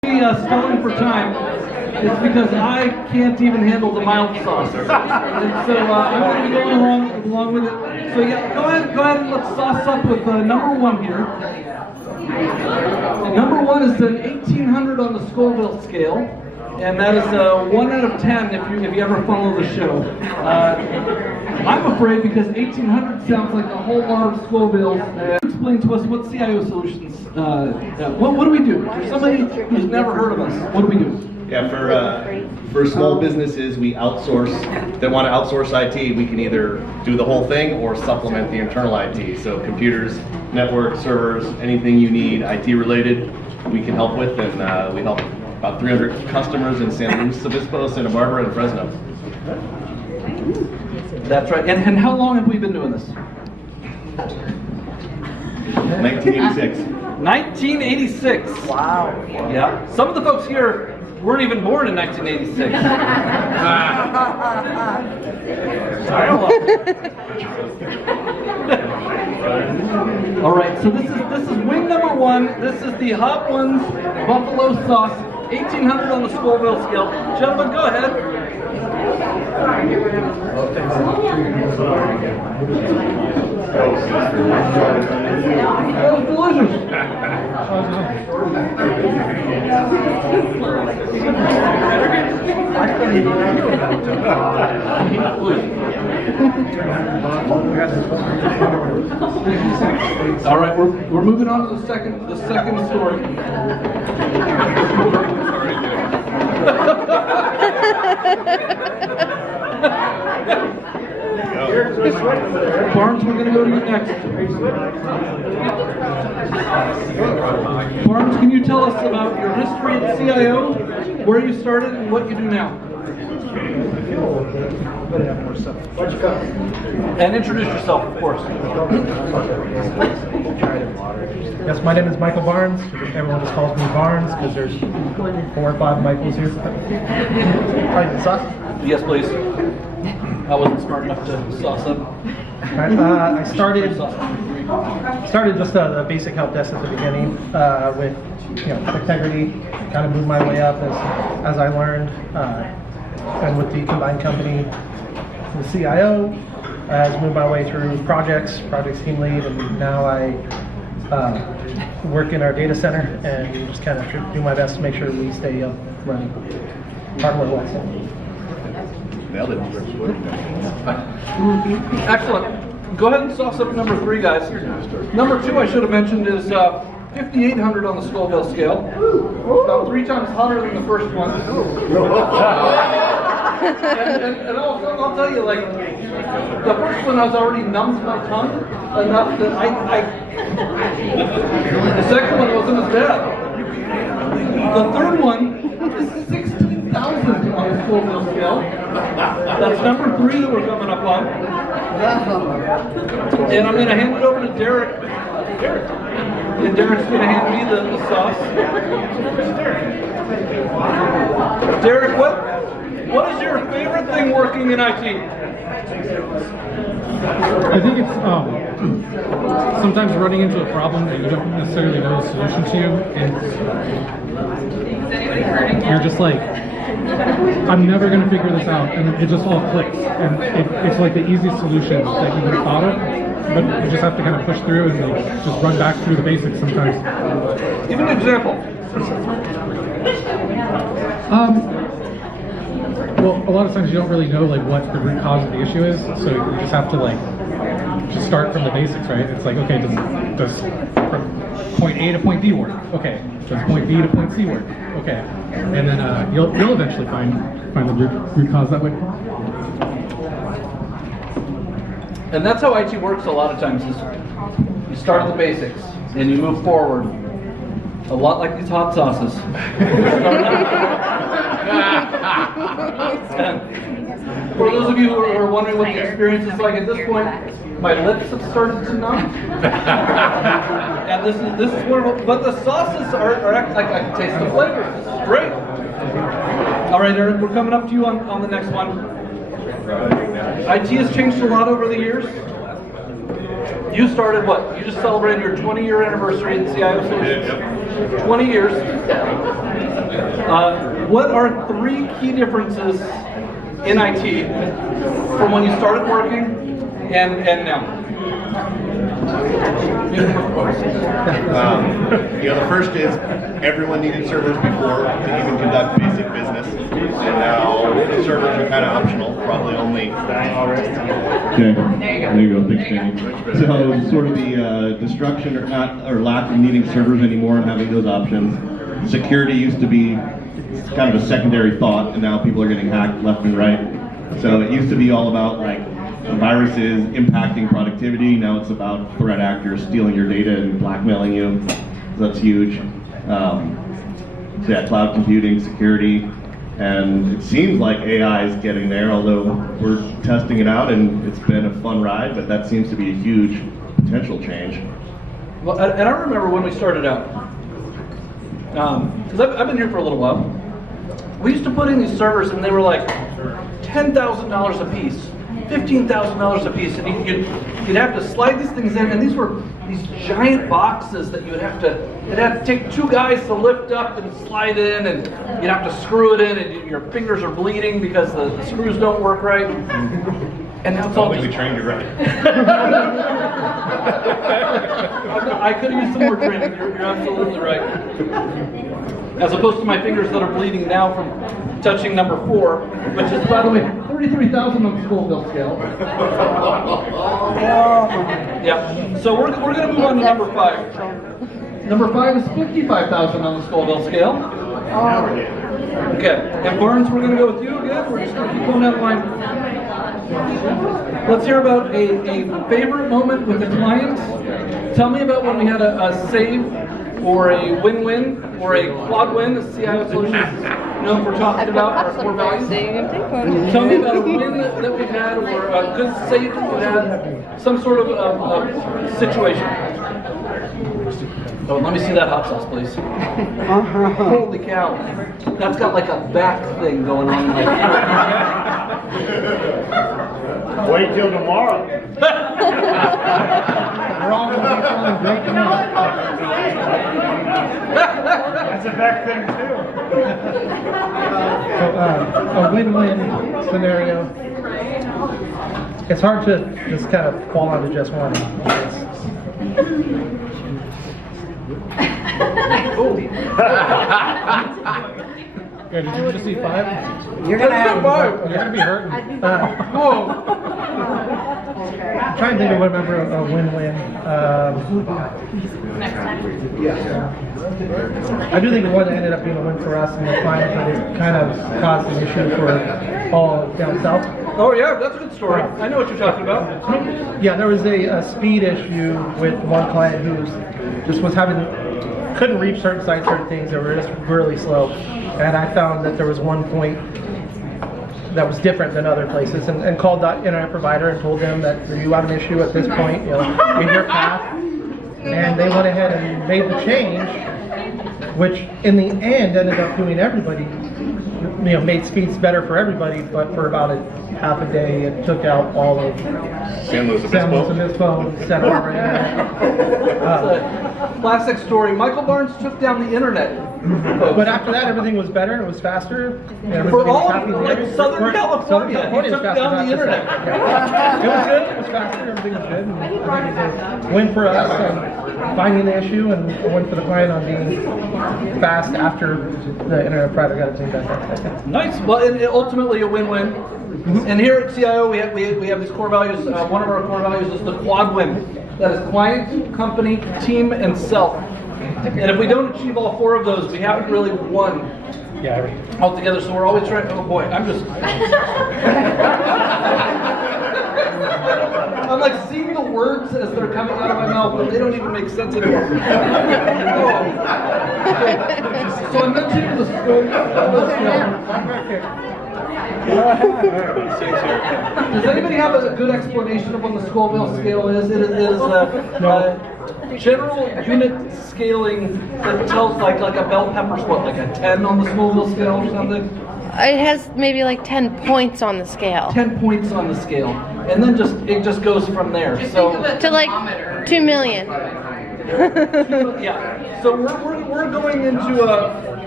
Stalling for time, it's because I can't even handle the mild sauce. And so I'm going to be going along with it. So yeah, go ahead and let's sauce up with number one here. Number one is an 1800 on the Scoville scale, and that is 1 out of 10 if you ever follow the show. I'm afraid because 1800 sounds like a whole lot of Scovilles. Explain to us what CIO Solutions, what do we do? For somebody who's never heard of us, what do we do? Yeah, for small businesses, we outsource, that want to outsource IT, we can either do the whole thing or supplement the internal IT. So computers, network, servers, anything you need IT related, we can help with, and we help about 300 customers in San Luis Obispo, Santa Barbara, and Fresno. That's right. And how long have we been doing this? 1986. 1986. Wow. Yeah. Some of the folks here weren't even born in 1986. All right. So this is wing number one. This is the Hot Ones buffalo sauce, 1800 on the Scoville scale. Gentlemen, go ahead. That was delicious. All right, we're moving on to the second story. Barnes, we're going to go to you next. Barnes, can you tell us about your history at CIO, where you started, and what you do now? And introduce yourself, of course. Yes, my name is Michael Barnes. Everyone just calls me Barnes because there's 4 or 5 Michaels here. Sauce? Yes, please. I wasn't smart enough to sauce up. Right, I started just a basic help desk at the beginning with integrity. Kind of moved my way up as I learned, and with the combined company, the CIO, has moved my way through projects team lead, and now I work in our data center and just kind of do my best to make sure we stay up running hardware-wise. Nailed it. Excellent. Go ahead and sauce up number 3, guys. Number 2, I should have mentioned, is 5800 on the Scoville scale. About 3 times hotter than the first one. and I'll tell you, like, the first one I was already numb to my tongue enough that the second one wasn't as bad. The third one is 16,000 on the Scoville scale. That's number 3 that we're coming up on. And I'm going to hand it over to Derek. And Derek's going to hand me the sauce. Derek, what is your favorite thing working in IT? I think it's sometimes running into a problem that you don't necessarily know the solution to, and you're just like, I'm never going to figure this out, and it just all clicks, and it's like the easiest solution that you would have thought of, but you just have to kind of push through and like, just run back through the basics sometimes. Give an example. Well, a lot of times you don't really know like what the root cause of the issue is, so you just have to like just start from the basics, right? It's like, okay, does from point A to point B work? Okay. Does point B to point C work? Okay. And then you'll eventually find the root cause that way. And that's how IT works a lot of times. Is you start at the basics and you move forward. A lot like these hot sauces. For those of you who are wondering what the experience is like at this point, my lips have started to numb. And this is where, but the sauces are I can taste the flavor. This is great. All right, Eric, we're coming up to you on the next one. IT has changed a lot over the years. You started what? You just celebrated your 20-year anniversary at CIO Solutions. 20 years. What are 3 key differences in IT from when you started working and now? The first is everyone needed servers before to even conduct basic business, and now servers are kind of optional, probably only. Okay, there you go. Thanks, Danny. So, sort of the destruction or lack of needing servers anymore and having those options. Security used to be kind of a secondary thought, and now people are getting hacked left and right. So it used to be all about like viruses impacting productivity. Now it's about threat actors stealing your data and blackmailing you. So that's huge. So yeah, cloud computing, security, and it seems like AI is getting there, although we're testing it out and it's been a fun ride, but that seems to be a huge potential change. Well, and I remember when we started out, because I've been here for a little while, we used to put in these servers and they were like $10,000 a piece, $15,000 a piece, and you'd have to slide these things in, and these were these giant boxes that it'd have to take 2 guys to lift up and slide in, and you'd have to screw it in, and your fingers are bleeding because the screws don't work right. And now it's all we trained you right. I could have used some more training. You're absolutely right. As opposed to my fingers that are bleeding now from touching number 4, which is, by the way, 33,000 on the Scoville scale. Yeah. So we're going to move on to number 5. Number 5 is 55,000 on the Scoville scale. Okay. And Barnes, we're going to go with you again. We're just going to keep going down the line. Let's hear about a favorite moment with the client. Tell me about when we had a save or a win-win or a quad win, the CIO solution is known for talking about our core values. Tell me about a win that we've had or a good save that we've had, some sort of situation. Oh, let me see that hot sauce, please. Holy cow. That's got like a back thing going on. Wait till tomorrow. We're all going to be feeling great tonight. That's a back thing too. So, a win-win scenario. It's hard to just kind of fall onto just one. Yeah, did you just see 5? You're gonna have 5. You're gonna be hurting. I'm trying to think of what I remember a win-win. I do think one ended up being a win for us and the client, but it kind of caused an issue for all down south. Oh yeah, that's a good story. I know what you're talking about. Yeah, there was a speed issue with one client who just was couldn't reach certain sites, certain things that were just really slow. And I found that there was one point that was different than other places, and called that internet provider and told them that you have an issue at this point, in your path. And they went ahead and made the change, which in the end ended up doing everybody, made speeds better for everybody, but for about half a day it took out all of San Luis Obispo, set up our internet. Classic story. Michael Barnes took down the internet. But after that, everything was better and it was faster. For all of Southern California, he took down the internet. It was good. It was faster. Everything was good. And I think it was a win for us on finding the issue, and a win for the client on being fast after the internet provider got it back. Nice. Well, ultimately a win-win. And here at CIO, we have these core values. One of our core values is the quad win. That is client, company, team, and self. And if we don't achieve all 4 of those, we haven't really won altogether. So we're always trying. Oh boy, I'm like seeing the words as they're coming out of my mouth, but they don't even make sense anymore. So I mentioned the Does anybody have a good explanation of what the Scoville scale is? It is general unit scaling that tells like a bell pepper's what, like a 10 on the Scoville scale or something? It has maybe like 10 points on the scale. 10 points on the scale, and then it just goes from there. So to like 2 million. yeah. So we're going into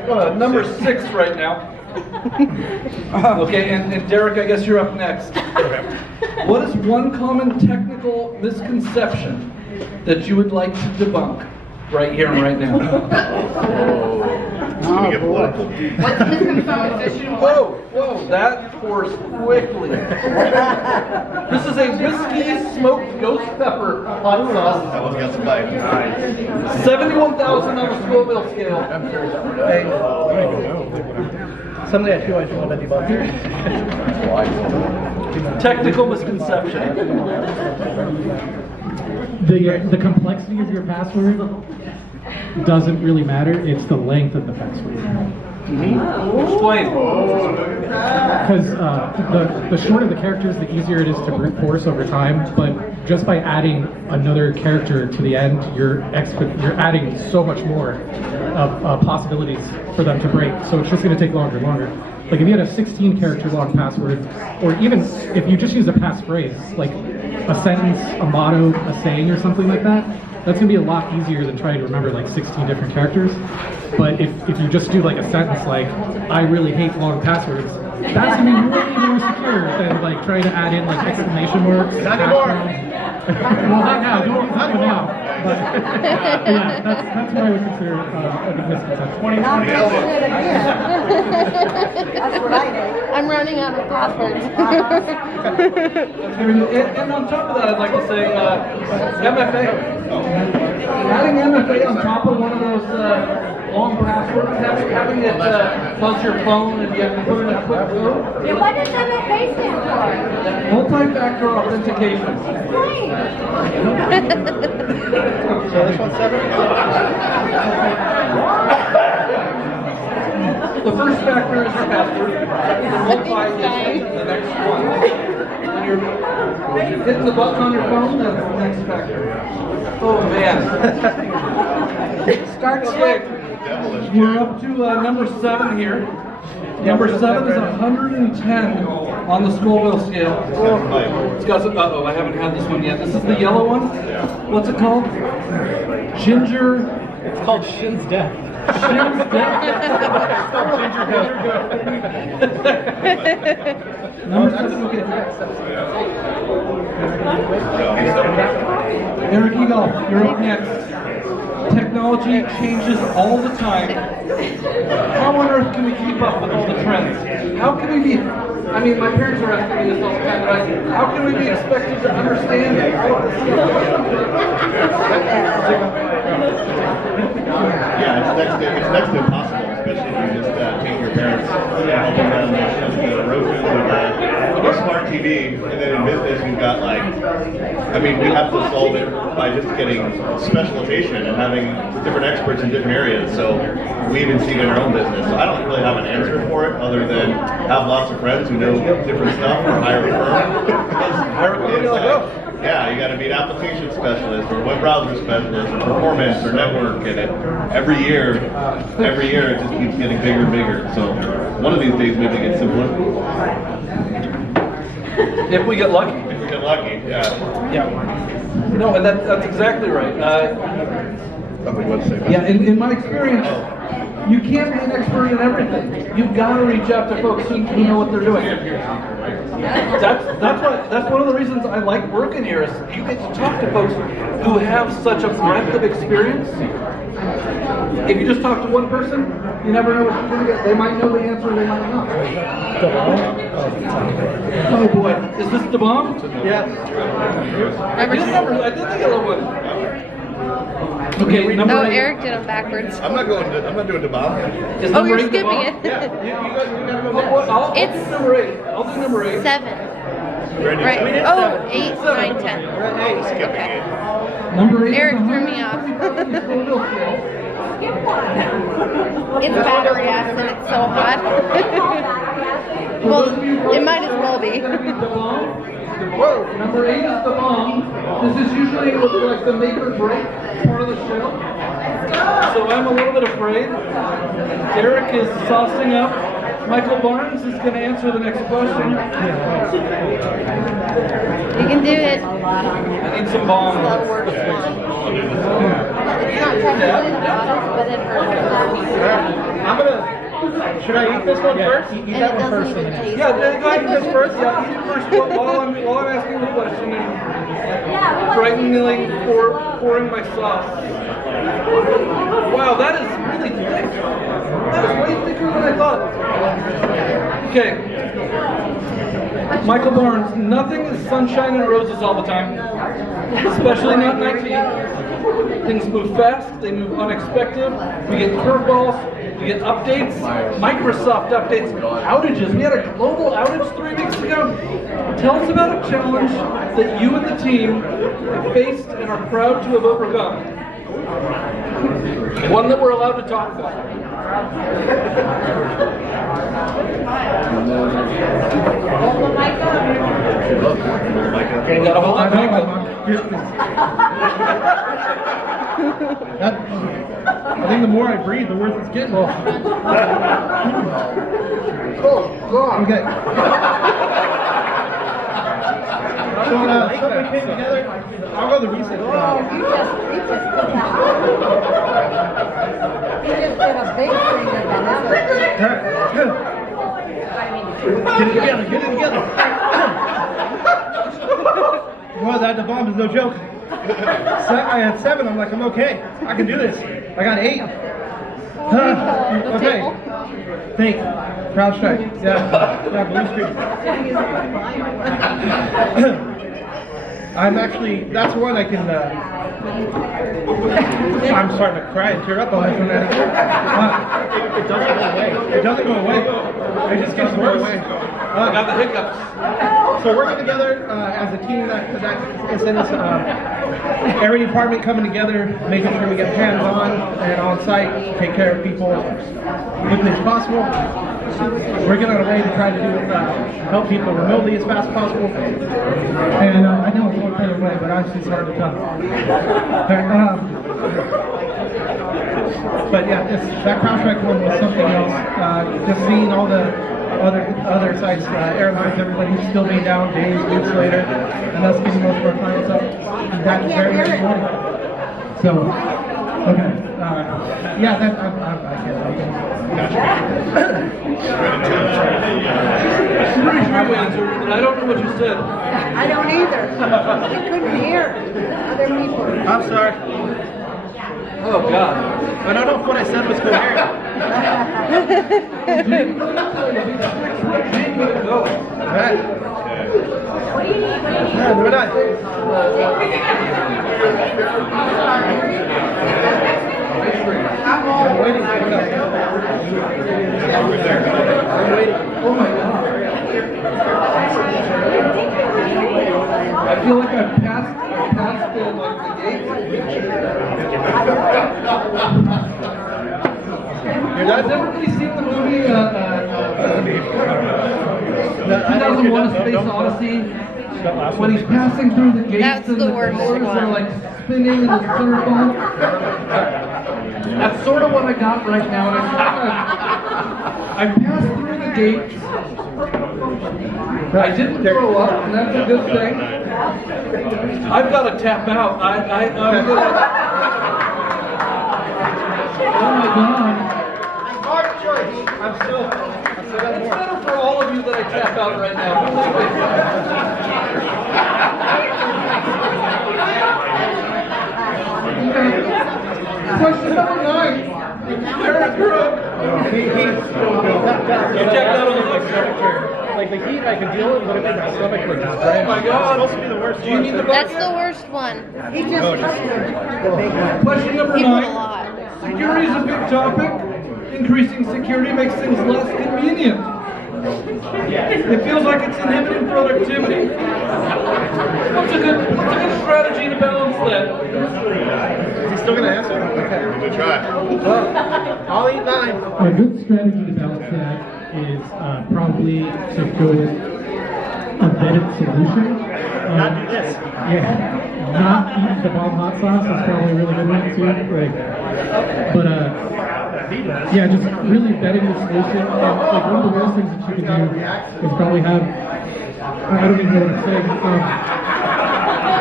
number 6 right now. Okay, and Derek, I guess you're up next. What is one common technical misconception that you would like to debunk right here and right now? It's gonna get political. What's the misconception? Whoa, that pours quickly. This is a whiskey smoked ghost pepper hot sauce. That one's got some bite. 71,000 on the Scoville scale. Hey, something I feel I should want to debunk. Technical misconception. The complexity of your password doesn't really matter. It's the length of the password. Explain. Because the shorter the characters, the easier it is to brute force over time. But just by adding another character to the end, you're adding so much more of possibilities for them to break. So it's just going to take longer and longer. Like if you had a 16 character long password, or even if you just use a passphrase, like a sentence, a motto, a saying, or something like that, that's going to be a lot easier than trying to remember like 16 different characters. But if you just do like a sentence like, I really hate long passwords, that's going to be way more secure than like trying to add in like exclamation marks. Not anymore. Well, not now. Don't use that one now. But yeah, that's what I would consider a big misconception. 2020. That's what I do. I'm running out of passwords. And on top of that, I'd like to say MFA. Adding MFA on top of one of those long passwords, having it buzz your phone and you have to put in a quick code. Yeah, what does MFA stand for? Multi-factor authentication. Right. So this one's 7? The first factor is your password. The multi is the next one. When you're hitting the button on your phone, that's the next factor. Oh man. Start Okay, we're up to number 7 here. Number 7 is 110 on the Scoville scale. It's got some, I haven't had this one yet. This is the yellow one. What's it called? Ginger. It's called Shin's Death. Shin's Death. Number 7, okay. Eric Eagle, you're up next. Technology changes all the time. How on earth can we keep up with all the trends? How can we be, I mean, my parents are asking me this all the time, but how can we be expected to understand all of this stuff? Yeah, it's next to impossible, especially if you just take your parents helping them the road with a smart TV, and then in business you've got like, I mean, we have to solve it by just getting specialization and having different experts in different areas. So we even see it in our own business. So I don't really have an answer for it other than have lots of friends who know different stuff or hire a firm. Yeah, you got to be an application specialist or web browser specialist or performance or network, and every year it just keeps getting bigger and bigger. So one of these days maybe it gets simpler. If we get lucky. If we get lucky, yeah. Yeah. No, and that's exactly right. Yeah, in my experience, you can't be an expert in everything. You've got to reach out to folks who know what they're doing. That's one of the reasons I like working here is you get to talk to folks who have such a breadth of experience. If you just talk to one person, you never know what you're going to get. They might know the answer, they might not. Oh boy, is this the bomb? Yeah. I did the yellow one. Okay, number Oh, 8. Eric did them backwards. I'm not doing the bomb. Is Oh, number you're 8 the skipping bomb? it. Yeah, you guys gotta go next. I'll do It's- number 8. I'll do number 8. 7. Ready? Right. We did Oh, 7. 8, 9, 10. Skipping it. Number 8 Eric is threw me off. 130. It's battery acid, it's so hot. Well, it might as well be. It's gonna be the bomb. Number 8 is the bomb. This is usually like the make or break part of the show. So I'm a little bit afraid. Derek is saucing up. Michael Barnes is going to answer the next question. You can do it. I need some bombs. Slow work. It's not technically the hottest, but it hurts. I'm gonna. Should I eat this one first? Eat And that it one doesn't first. even and then- taste. Yeah, then go ahead and eat this first. Yeah, eat it first while I'm asking the question and frighteningly pouring my sauce. Wow, that is really thick. That is way thicker than I thought. Okay. Michael Barnes, nothing is sunshine and roses all the time, especially not in IT. Things move fast, they move unexpected, we get curveballs, we get updates, Microsoft updates, outages. We had a global outage 3 weeks ago. Tell us about a challenge that you and the team have faced and are proud to have overcome. One that we're allowed to talk about. Okay, gotta hold that mic up. I think the more I breathe, the worse it's getting. Okay. So, we came together. I'll go to the reset. He just did a big thing with another. Get it together, get it together. Well, that the bomb is no joke. I had 7, I'm like, I'm okay. I can do this. I got 8. Okay. Think. Crowd strike. Yeah, blue screen. I'm actually, that's one I can, I'm starting to cry and tear up on this one. It doesn't go away. It doesn't go away. It just gets worse. I got the hiccups. So working together as a team that is in this, every department coming together, making sure we get hands-on and on-site, take care of people as quickly as possible. Working on a way to try to do help people remotely as fast as possible. And I know it's one kind of way, but obviously it's hard to come. But yeah, that CrowdStrike one was something else. Just seeing all the other sites, airlines, everybody still being down days, weeks later, and us getting most of our clients up. That's very, very important. So, okay. Yeah, that, I can't help it. I'm pretty sure you answered, but I don't know what you said. I don't either. I couldn't hear other people. I'm sorry. Oh, God. I don't know if what I said was coherent. Go. Alright. Yeah, we're done. I'm waiting. I'm waiting. Oh, my God. I feel like I've passed the gate. Has everybody seen the movie 2001: A Space Odyssey? When he's passing through the gates That's and the the worst doors one. are like spinning in the circle. That's sort of what I got right now. And I passed through the gates. I didn't throw up, and that's a good thing. I've got to tap out. I'm gonna. Oh my God. Hard choice. I'm still got It's more. better for all of you that I tap out right now. Believe me. Question number 9. Eric Crook. You You checked out on the next Like the heat I can deal with, but if my stomach would just Oh my God. It's supposed to be the worst Do you need the That's button? the worst one. He just touched it. Question number People a 9. lot. Security is a big topic. Increasing security makes things less convenient. It feels like it's inhibiting productivity. What's a good strategy to balance that? Is he still gonna answer? Okay. Good try. Well, I'll eat 9. A good strategy to balance that is probably to go with a vetted solution. Not do this. Yeah, not eat the bomb hot sauce is probably a really good one too. But yeah, just really vetting the solution. And like one of the worst things that you can do is probably have, I don't even know what I'm saying.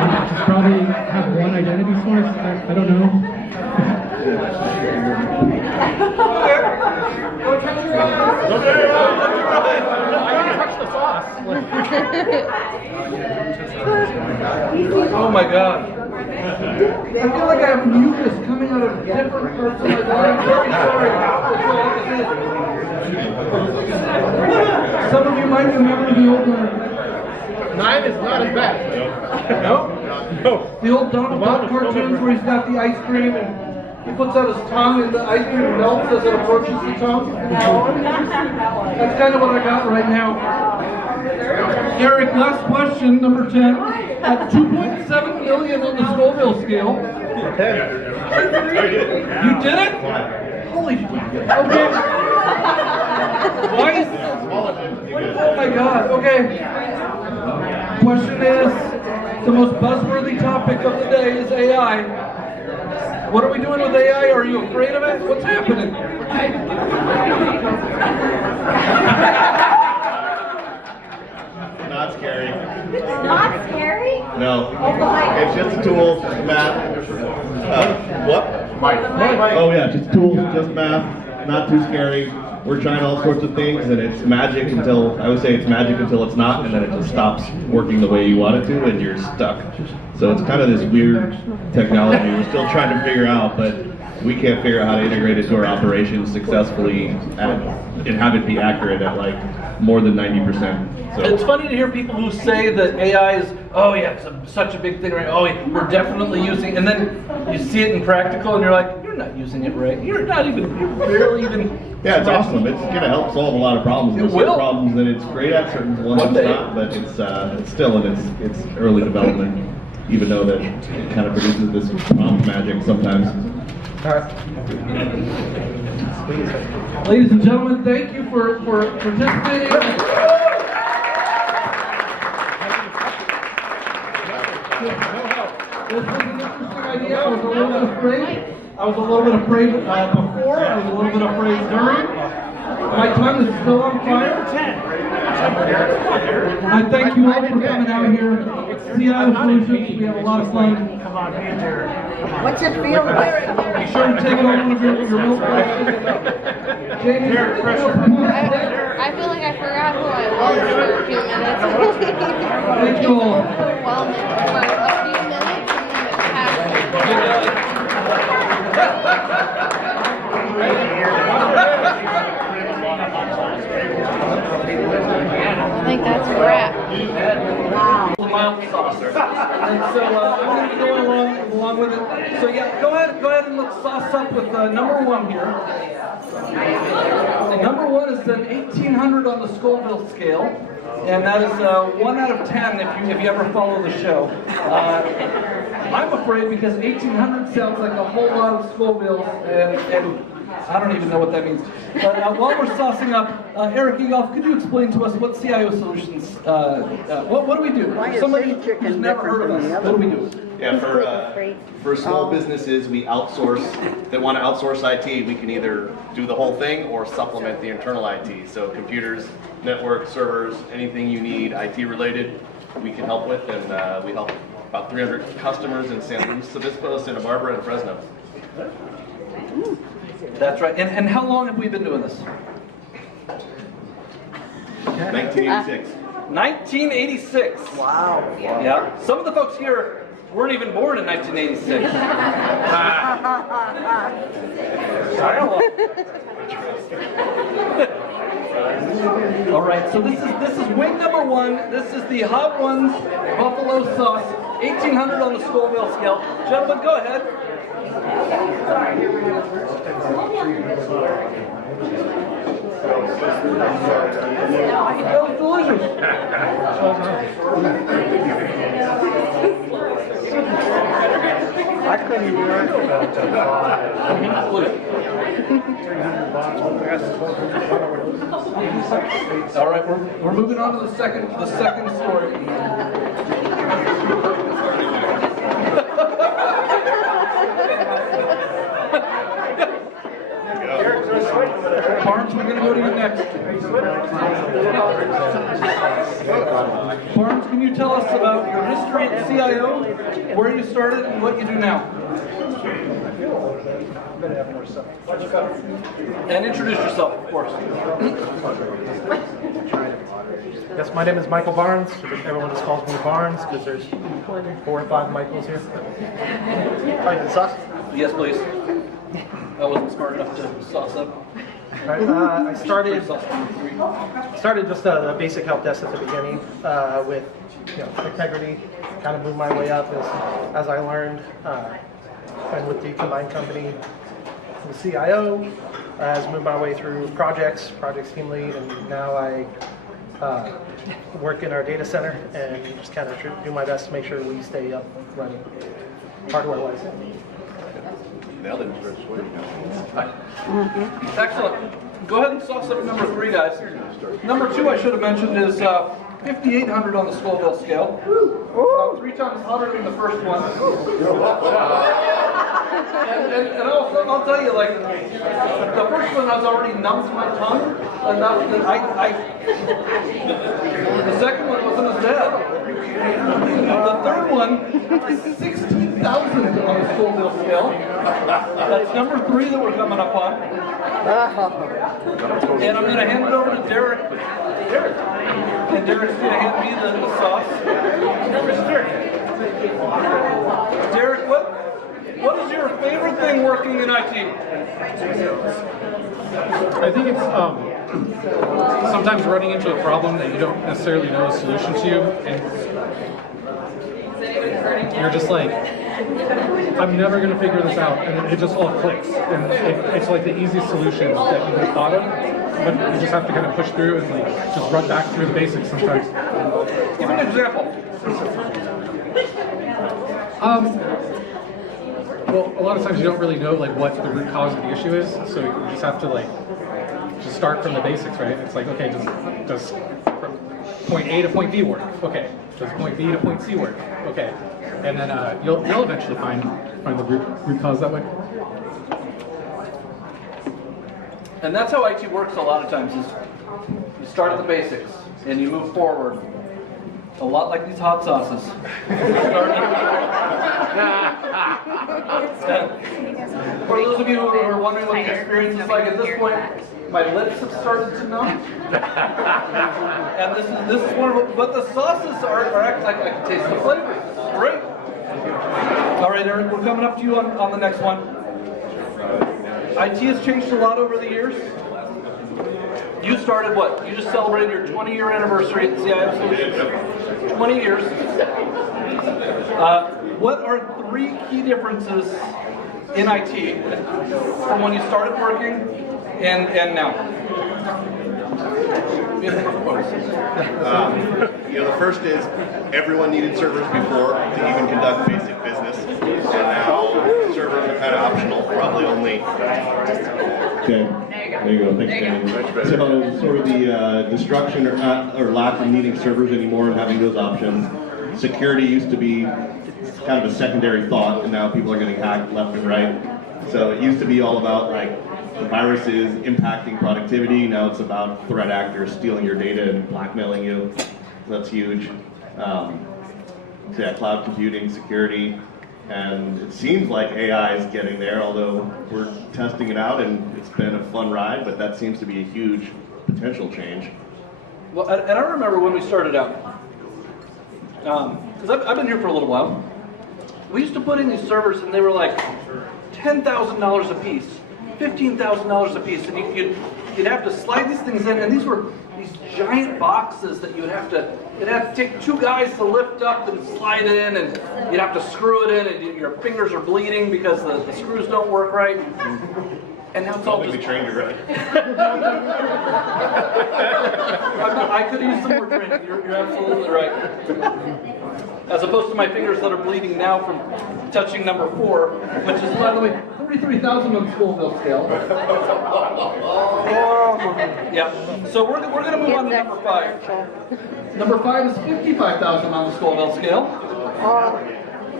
Just probably have one identity source. I don't know. Oh my God. I feel like I have mucus coming out of different parts of my body. I'm very sorry. That's all this is. Some of you might remember the old one. 9 is not as bad. No? No. The old Donald Duck cartoons where he's got the ice cream and he puts out his tongue and the ice cream melts as it approaches the tongue. That's kind of what I got right now. Eric, last question, number 10. At 2.7 million on the Scoville scale. You did it? Holy okay. Why is oh my God, okay. Question is, the most buzzworthy topic of the day is AI. What are we doing with AI? Are you afraid of it? What's happening? Not scary. It's not scary? No. It's just a tool, math. What? Mike. Oh yeah, just tools, just math. Not too scary. We're trying all sorts of things, and it's magic until, I would say it's magic until it's not, and then it just stops working the way you want it to, and you're stuck. So it's kind of this weird technology we're still trying to figure out, but we can't figure out how to integrate it to our operations successfully and have it be accurate at like more than 90%. So It's funny to hear people who say that AI is, oh yeah, it's such a big thing, right? Oh, yeah, we're definitely using, and then you see it in practical, and you're like, you're not using it right. You're barely even. yeah, it's awesome. It's going to help solve a lot of problems. There's certain problems that it's great at, certain ones One it's day. not, but it's still in its early development, even though that it kind of produces this prompt magic sometimes. Ladies and gentlemen, thank you for participating. This was an interesting idea. I was a little bit afraid. I was a little bit afraid before. I was a little bit afraid during. My tongue is still on fire. I thank you all for coming out here. CIO Solutions, we have a lot of fun. What's it feel like? Be sure to take it on one of your milk glasses. Jamie, I feel like I forgot who I was for a few minutes. thank you all. Overwhelming for a few minutes and then it passed. I think that's a wrap. Mild sauce. And so I'm going to be going along with it. So yeah, go ahead and let's sauce up with number 1 here. Number 1 is an 1800 on the Scoville scale, and that is 1 out of 10 if you ever follow the show. I'm afraid because 1800 sounds like a whole lot of Scovilles, and I don't even know what that means. But while we're saucing up, Eric Egolf, could you explain to us what CIO Solutions, what do we do? Why is Somebody Sea Chicken who's never heard of us, different what than do the we do? Yeah, for small businesses, we outsource, that want to outsource IT, we can either do the whole thing or supplement the internal IT. So computers, network, servers, anything you need IT related, we can help with, and we help about 300 customers in San Luis Obispo, Santa Barbara, and Fresno. That's right. And how long have we been doing this? 1986. 1986. Wow. Yeah. Some of the folks here weren't even born in 1986. All right. So this is wing number 1. This is the Hot Ones buffalo sauce, 1800 on the Scoville scale. Gentlemen, go ahead. That was delicious. I couldn't even remember about All right, we're moving on to the second story. Barnes, we're going to go to you next. next? Barnes, can you tell us about your history at CIO, where you started and what you do now? And introduce yourself, of course. Yes, my name is Michael Barnes. Everyone just calls me Barnes because there's 4 or 5 Michaels here. Hi, the sauce? Yes, please. I wasn't smart enough to sauce up. Right, I started just a basic help desk at the beginning with integrity. Kind of moved my way up as I learned. And with the combined company, the CIO has moved my way through projects team lead, and now I work in our data center and just kind of do my best to make sure we stay up running hardware-wise. Nailed it. Excellent. Go ahead and sauce up number 3, guys. Number 2, I should have mentioned, is 5,800 on the Scoville scale. About 3 times hotter than the first one. And I'll tell you, like, the first one I was already numb to my tongue enough that the second one wasn't as bad. The third one, 16,000 on the Scoville scale. That's number 3 that we're coming up on. And I'm going to hand it over to Derek. And Derek's going to hand me the sauce. Derek, what is your favorite thing working in IT? I think it's sometimes running into a problem that you don't necessarily know the solution to, and you're just like, I'm never going to figure this out, and it just all clicks, and it's like the easiest solution that you would have thought of, but you just have to kind of push through and like just run back through the basics sometimes. Give me an example. Well, a lot of times you don't really know like what the root cause of the issue is, so you just have to like just start from the basics, right? It's like, okay, does from point A to point B work? Okay. Does point B to point C work? Okay. And then you'll eventually find the root cause that way. And that's how IT works a lot of times, is you start at the basics and you move forward. A lot like these hot sauces. For those of you who are wondering what the experience is like, at this point, my lips have started to numb. And this is one of, but the sauces are acting like I can taste the flavor. Great. All right, Eric, we're coming up to you on the next one. IT has changed a lot over the years. You started what? You just celebrated your 20-year anniversary at CIO Solutions. 20 years. What are 3 key differences in IT from when you started working and now? The first is everyone needed servers before to even conduct basic business, and now servers are kind of optional, probably only. Okay, there you go. Thanks, Danny. So, sort of the destruction or lack of needing servers anymore and having those options. Security used to be kind of a secondary thought, and now people are getting hacked left and right. So it used to be all about like the viruses impacting productivity. Now it's about threat actors stealing your data and blackmailing you. That's huge. So yeah, cloud computing, security. And it seems like AI is getting there, although we're testing it out and it's been a fun ride, but that seems to be a huge potential change. Well, and I remember when we started out, because I've been here for a little while, we used to put in these servers and they were like $10,000 a piece, $15,000 a piece, and you'd have to slide these things in, and these were these giant boxes that you'd have to take 2 guys to lift up and slide it in, and you'd have to screw it in, and your fingers are bleeding because the screws don't work right. And now it's all just... we trained you right. I could use some more training. You're absolutely right. As opposed to my fingers that are bleeding now from touching number 4, which is, by the way, 33,000 on the Scoville scale. Yeah. So we're going to move on to number 5. Number 5 is 55,000 on the Scoville scale.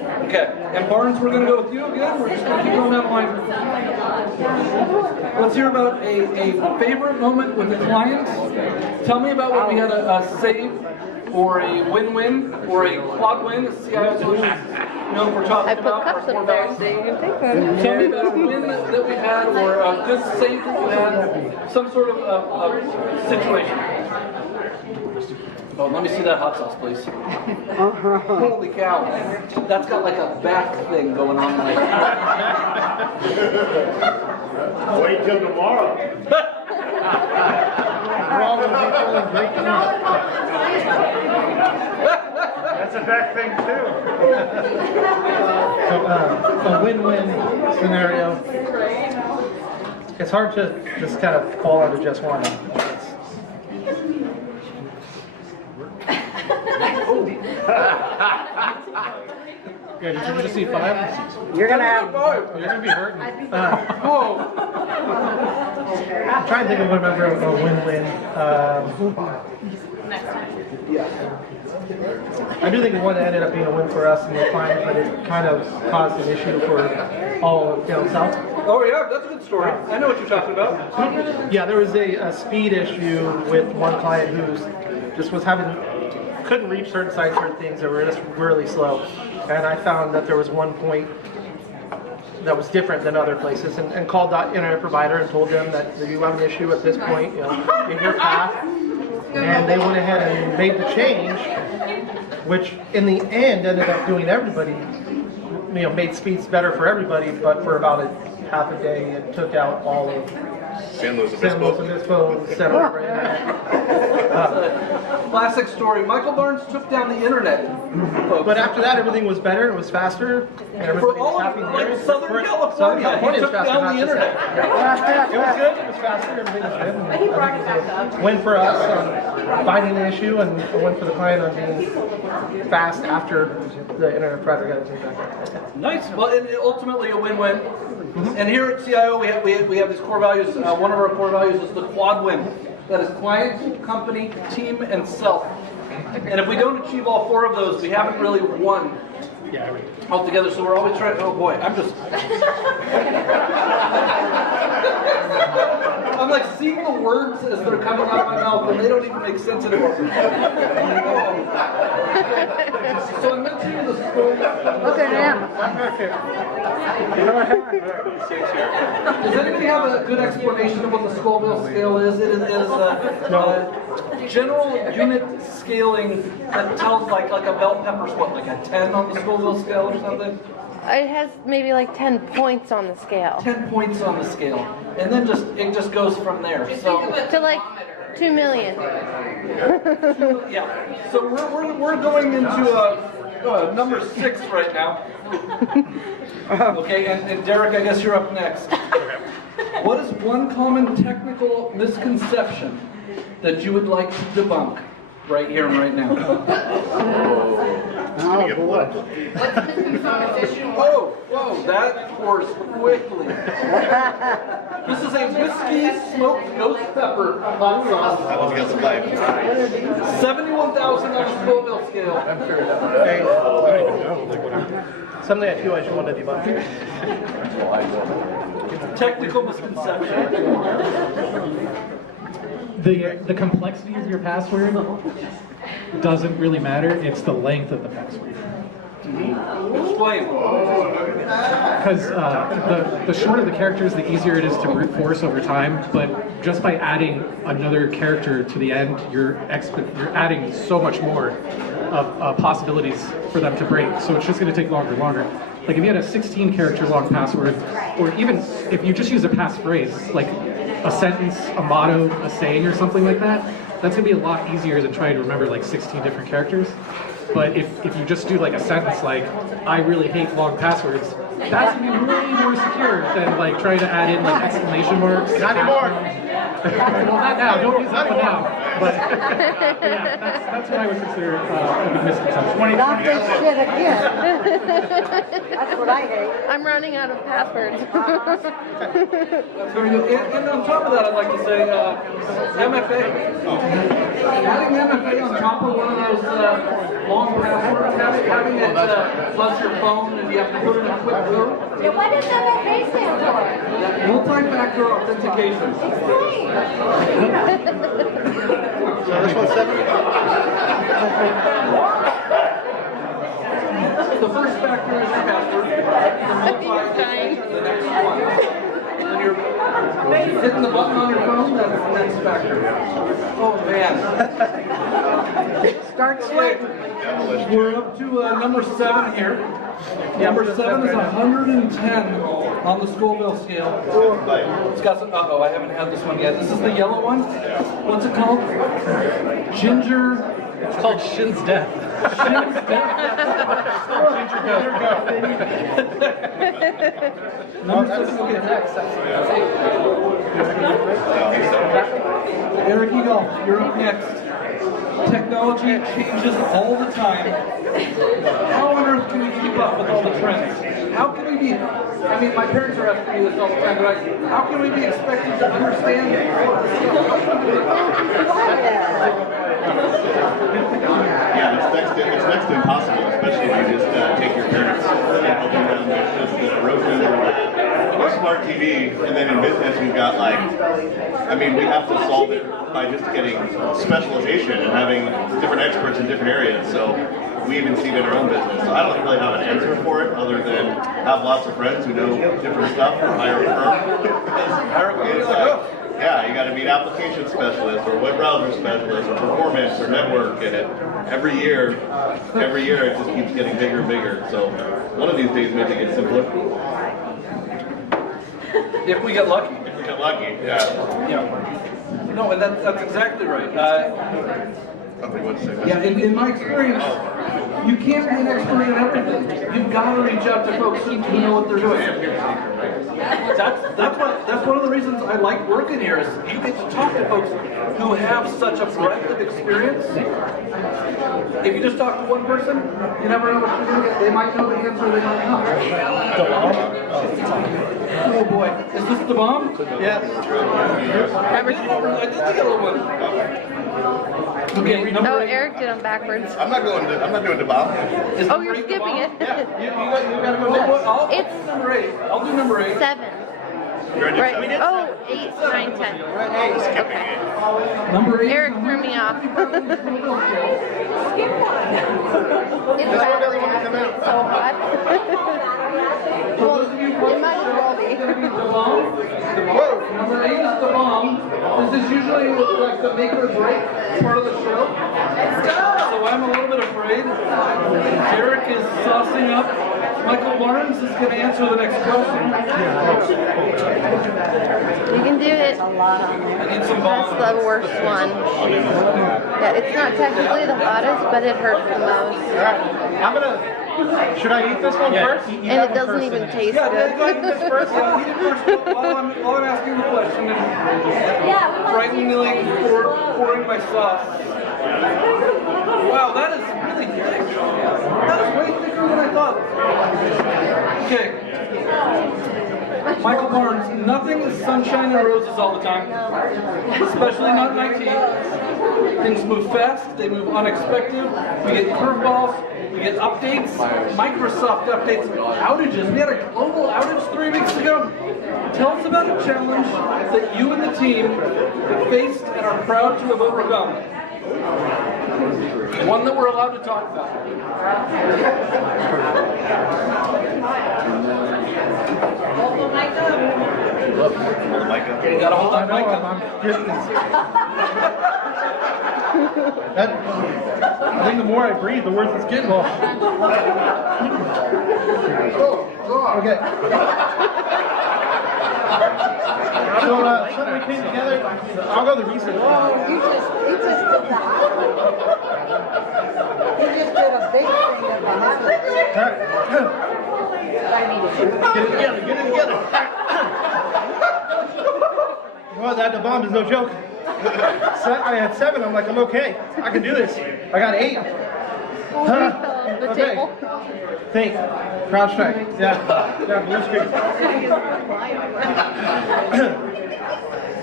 Okay, and Barnes, we're going to go with you again. We're just going to keep going down the line. Let's hear about a favorite moment with the clients. Tell me about when we had a save, or a win-win, or a quad win, a CIO solution. You know what we're talking I put about? cups our up there so you can take them. Tell me about a win that we had, or a good save that you had, some sort of situation. Oh, let me see that hot sauce, please. Holy cow. That's got like a back thing going on. Like. Wait till tomorrow. We're all going to be feeling great tonight. That's a back thing too. So, a win-win scenario. It's hard to just kind of fall into just one. Yeah, did you just see 5? You're gonna have. You're gonna be hurting. Whoa. I'm trying to think of a win-win. I do think one ended up being a win for us and the client, but it kind of caused an issue for all down south. Oh yeah, that's a good story. I know what you're talking about. Yeah, there was a speed issue with one client who just was couldn't reach certain sites, certain things that were just really slow. And I found that there was one point that was different than other places, and called that internet provider and told them that you have an issue at this point, in your path. And they went ahead and made the change, which in the end ended up doing everybody, made speeds better for everybody, but for about a half a day it took out all of San Luis Obispo, Center. Classic story. Michael Barnes took down the internet. Folks. But after that, everything was better. It was faster. And everybody For all was of happy like there. Southern For- California, Southern California he was took faster, down not the just internet. that. It was good. It was faster. Everything was good. And I think it was a win for us on finding the issue, and a win for the client on being fast after the internet provider got it back. Nice. Well, and ultimately a win-win. And here at CIO, we have these core values. One of our core values is the quad win. That is client, company, team, and self. And if we don't achieve all 4 of those, we haven't really won altogether. So we're always trying. Oh boy, I'm like seeing the words as they're coming out of my mouth, and they don't even make sense anymore. So I'm mentioning the school. Look at him. Does anybody have a good explanation of what the Scoville scale is? It is a general unit scaling that tells like a bell pepper's what, like a 10 on the Scoville scale or something? It has maybe like 10 points on the scale. 10 points on the scale, and then it just goes from there. So To like 2 million. yeah, so we're going into number 6 right now. Okay, and Derek, I guess you're up next. What is one common technical misconception that you would like to debunk right here and right now? Oh, boy. Oh, whoa, that pours quickly. This is a whiskey smoked ghost pepper hot sauce. That one's got some life. 71,000 on a Scoville scale. Something that you always want to debunk. Technical misconception. The complexity of your password doesn't really matter. It's the length of the password. Explain. Because the shorter the characters, the easier it is to brute force over time. But just by adding another character to the end, you're adding so much more of possibilities for them to break. So it's just going to take longer and longer. Like if you had a 16-character long password, or even if you just use a passphrase, like a sentence, a motto, a saying, or something like that, that's going to be a lot easier than trying to remember like 16 different characters. But if you just do like a sentence like, I really hate long passwords, that's going to be way more secure than like trying to add in like exclamation marks. Not anymore. Well, not now. Don't use that one now. But yeah, that's what I would consider a misconception. Not this shit again. That's what I hate. I'm running out of passwords. That's very good. And on top of that, I'd like to say MFA. adding MFA on top of one of those long passwords, having it plus your phone and you have to put in a quick code. Yeah, what does MFA stand for? Multi-factor authentication. So this one's 7? The first factor is your password. The next one. Then you're hitting the button on your phone, that's the next factor. Oh man. Start sweating. We're up to number 7 here. Number 7 is 110 on the Scoville scale. It's got some, uh-oh, I haven't had this one yet. This is the yellow one. What's it called? Ginger. It's called Shin's Death. Shin's Death. Number 7, okay. Eric Eagle, you're up next. Technology changes all the time. How on earth can we keep up with all the trends? How can we be, I mean, my parents are asking me this all the time, but how can we be expected to understand all this stuff? Yeah, it's next to impossible, especially if you just take your parents and help them down with just the Roku or smart TV, and then in business we've got like, I mean, we have to solve it by just getting specialization and having different experts in different areas. So we even see it in our own business. So I don't really have an answer for it other than have lots of friends who know different stuff or hire a firm. It's like, yeah, you got to meet application specialists or web browser specialists or performance or network, and every year it just keeps getting bigger and bigger. So one of these days maybe it gets simpler. If we get lucky. If we get lucky, yeah. Yeah. No, and that's exactly right. Yeah, in my experience, you can't be an expert in everything. You've got to reach out to folks who know what they're doing. That's one of the reasons I like working here is you get to talk to folks who have such a breadth of experience. If you just talk to one person, you never know what you're going to get. They might know the answer, they might not. Oh boy, is this the bomb? Yes. I did the yellow one. Okay, number Oh, 8. Eric did them backwards. I'm not doing the bomb. Is Oh, number you're 8 the skipping bomb? it. You gotta go next. I'll do It's- number 8. I'll do number 8. 7. You're in Right. seven. Oh, 8, 9, 10. Okay. Number 8. Eric threw me off. It's bad. So hot. For those of you who It might as well be. it's gonna be the bomb. Number 8 is the bomb. This is usually like the make or break part of the show. So I'm a little bit afraid. Derek is saucing up. Michael Barnes is going to answer the next question. You can do it. I need some That's bomb. the worst one. Yeah, it's not technically the hottest, but it hurts the most. I'm gonna. Should I eat this one first? And it doesn't even taste Yeah, go ahead and good. eat this first. Yeah, eat it first while I'm asking the question and frighteningly pouring my sauce. Wow, that is really thick. That is way thicker than I thought. Okay. Michael Barnes, nothing is sunshine and roses all the time, especially not in IT. Things move fast, they move unexpected, we get curveballs, we get updates, Microsoft updates, outages. We had a global outage 3 weeks ago. Tell us about a challenge that you and the team faced and are proud to have overcome. One that we're allowed to talk about. Hold the mic up. You gotta hold that mic up. I think the more I breathe, the worse it's getting. Okay. So, we came together. I'll go the research. You just did that. You just did a big thing at the house. All right. Get it together. Well, that the bomb is no joke. I had 7. I'm like, I'm okay. I can do this. I got 8. The table. Think. Crowd strike. Yeah, blue screen.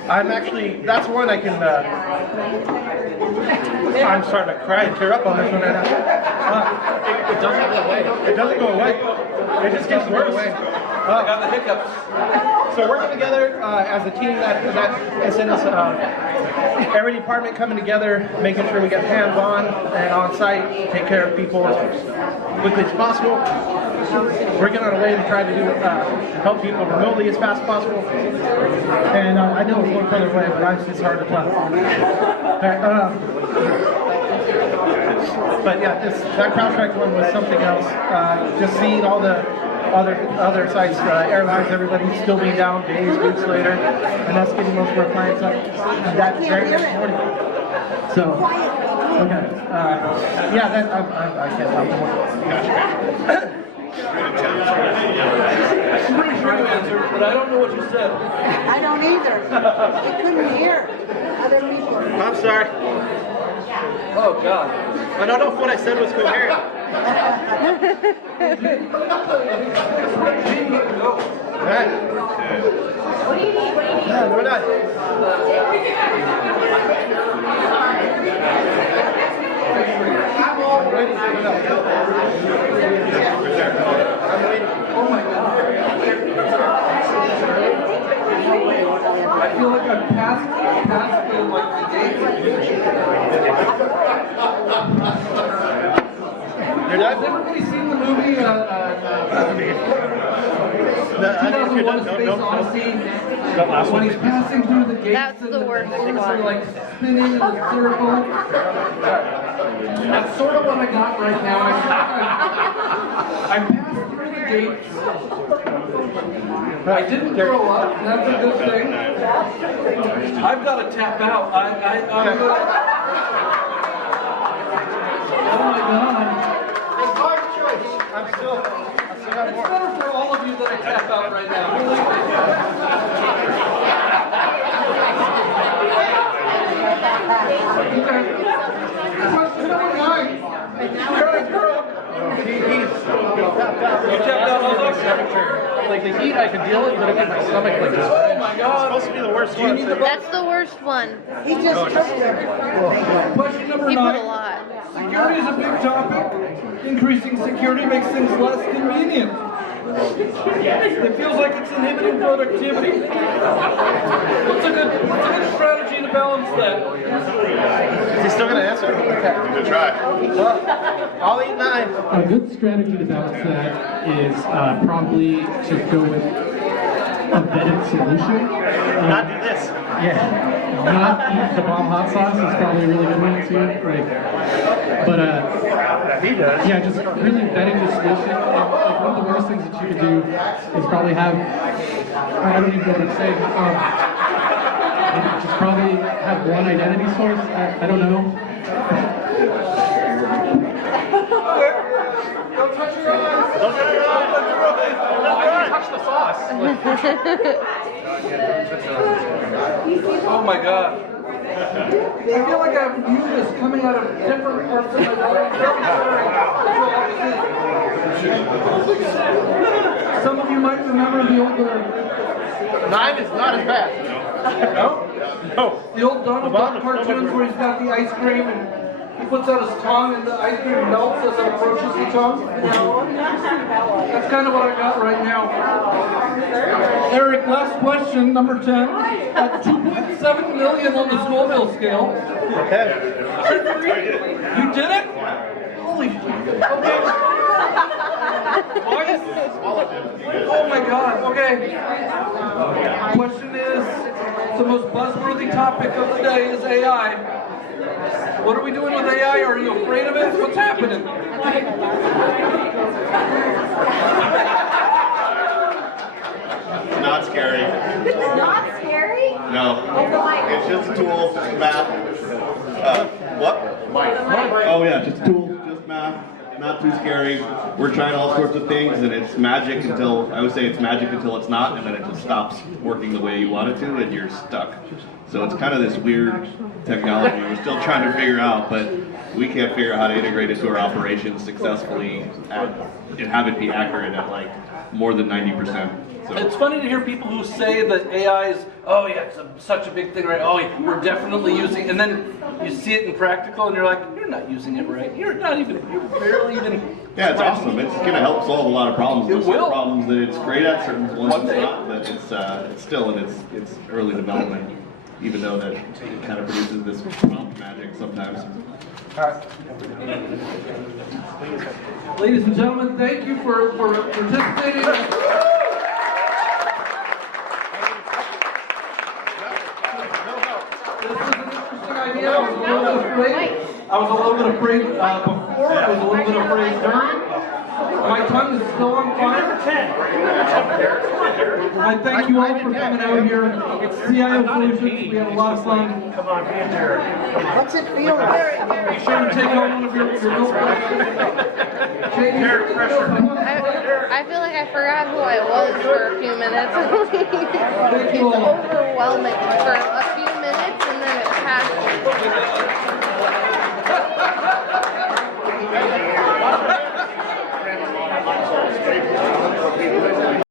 that's one I can, I'm starting to cry and tear up on this one right now. It doesn't go away. It doesn't go away. It just gets worse. I got the hiccups. So working together as a team, that incident, every department coming together, making sure we get hands-on and on-site, take care of people as quickly as possible. Working on a way to try to do help people remotely as fast as possible. And I know it's one further away, but it's hard to tell. But yeah, that CrowdStrike one was something else. Just seeing all the other sites, airlines, everybody still being down days, weeks later, and that's getting most of our clients up that very next morning. So, okay, yeah, that I can't talk more. I'm pretty sure you answered, but I don't know what you said. I don't either. I couldn't hear other people. I'm sorry. Oh, God. I don't know if what I said was coherent. All right. Yeah, we're done. Oh, my God. I feel like I've passed the gate. You're done? Has everybody seen the movie? 2001: A Space Odyssey. When he's passing through the gates, That's the worst things one. are like spinning in a circle. That's sort of what I got right now. I passed through the gates. I didn't throw up. That's a good thing. I've got to tap out. I'm gonna... Oh my God. It's hard choice. I'm still got It's more. better for all of you that I tap out right now. Okay. Question number 9. You're a girl. You tapped out all those? Like the heat I could deal with, but it made my stomach like just. Oh my God. Supposed to be the worst Do you one. need the That's the worst one. He just took it. Question number He put a 9. lot. Security is a big topic. Increasing security makes things less convenient. It feels like it's inhibiting productivity. What's a good strategy to balance that? Is he still going to answer? Okay. Good try. I'll eat 9. A good strategy to balance that is probably to go with a vetted solution. Not do this. Yeah, not eat the bomb hot sauce is probably a really good one too. Like, but He does. yeah, just really vetting the solution. And, like one of the worst things that you could do is probably have, I don't even know what to say. Just probably have one identity source. I don't know. Don't touch your eyes. Don't get it wrong. Touch the sauce. Oh my God. I feel like I have mucus coming out of different parts of my body. Some of you might remember the old 9 is not as bad. no? No. The old Donald Duck cartoons where he's got the ice cream and he puts out his tongue and the ice cream melts as it approaches the tongue. That's kind of what I got right now. Eric, last question, number 10. At 2.7 million on the Scoville scale. Okay. You did it? Holy okay. Oh my God, okay. Question is, the most buzzworthy topic of the day is AI. What are we doing with AI? Are you afraid of it? What's happening? Not scary. It's not scary? No. It's just a tool, math. What? Oh yeah, just a tool, just math. Not too scary. We're trying all sorts of things, and it's magic until, I would say it's magic until it's not, and then it just stops working the way you want it to, and you're stuck. So it's kind of this weird technology we're still trying to figure out, but we can't figure out how to integrate it to our operations successfully and have it be accurate at like more than 90%. It's funny to hear people who say that AI is, oh yeah, it's such a big thing, right? Oh, yeah, we're definitely using, and then you see it in practical, and you're like, you're not using it right. You're barely even. Yeah, it's awesome. It's going to help solve a lot of problems. It There's will. certain problems that it's great at, certain ones One it's day. not, but it's still in its early development, even though that it kind of produces this prompt magic sometimes. Ladies and gentlemen, thank you for participating. This is an interesting idea. I was a little bit afraid. I was a little bit afraid before. I was a little bit afraid during. My tongue is still on fire. I thank you all for coming out here. It's CIO Solutions. We had a lot of fun. Come on, be a jerk. What's it feel like? Be sure to take home one of your notebooks. I feel like I forgot who I was for a few minutes. Thank It's you all. overwhelming for a few